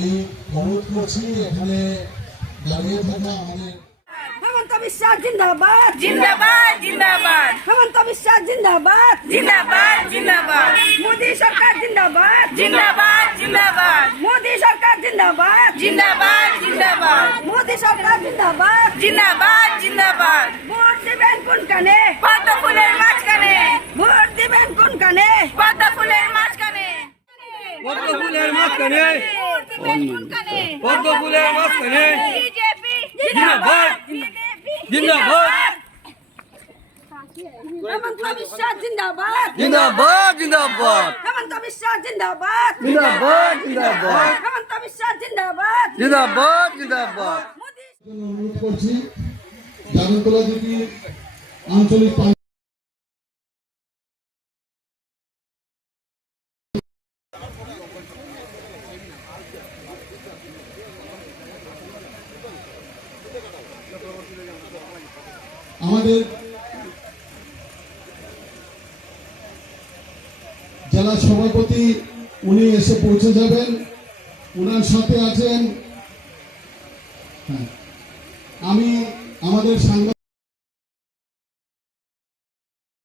আমি অনুরোধ করছি এখানে দাঁড়িয়ে থাকা আমাদের হেমন্ত বিশ্বাস জিন্দাবাদ জিন্দাবাদ জিন্দাবাদ হেমন্ত বিশ্বাস জিন্দাবাদ জিন্দাবাদ জিন্দাবাদ মোদী সরকার জিন্দাবাদ জিন্দাবাদ জিন্দাবাদ মোদী সরকার জিন্দাবাদ জিন্দাবাদ জিন্দাবাদ মোদী সরকার জিন্দাবাদ জিন্দাবাদ জিন্দাবাদ ভোট দিবেন কোন কানে পদ্ম ফুলের মাঝখানে ভোট দিবেন কোন কানে পদ্ম ফুলের মাঝখানে পদ্ম ফুলের মাঝখানে পদ্ম ফুলের মাঝখানে বিজেপি জিন্দাবাদ জিন্দাবাদ হেমন্ত বিশ্বাস জিন্দাবাদ জিন্দাবাদ জিন্দাবাদ হেমন্ত বিশ্বাস জিন্দাবাদ জিন্দাবাদ জিন্দাবাদ হেমন্ত বিশ্বাস জিন্দাবাদ জিন্দাবাদ জিন্দাবাদ মোদী অনুরোধ করছি জাগরতলা দিকে আঞ্চলিক আমাদের জেলা সভাপতি উনি এসে পৌঁছে যাবেন, ওনার সাথে আছেন আমি আমাদের সাংবাদিক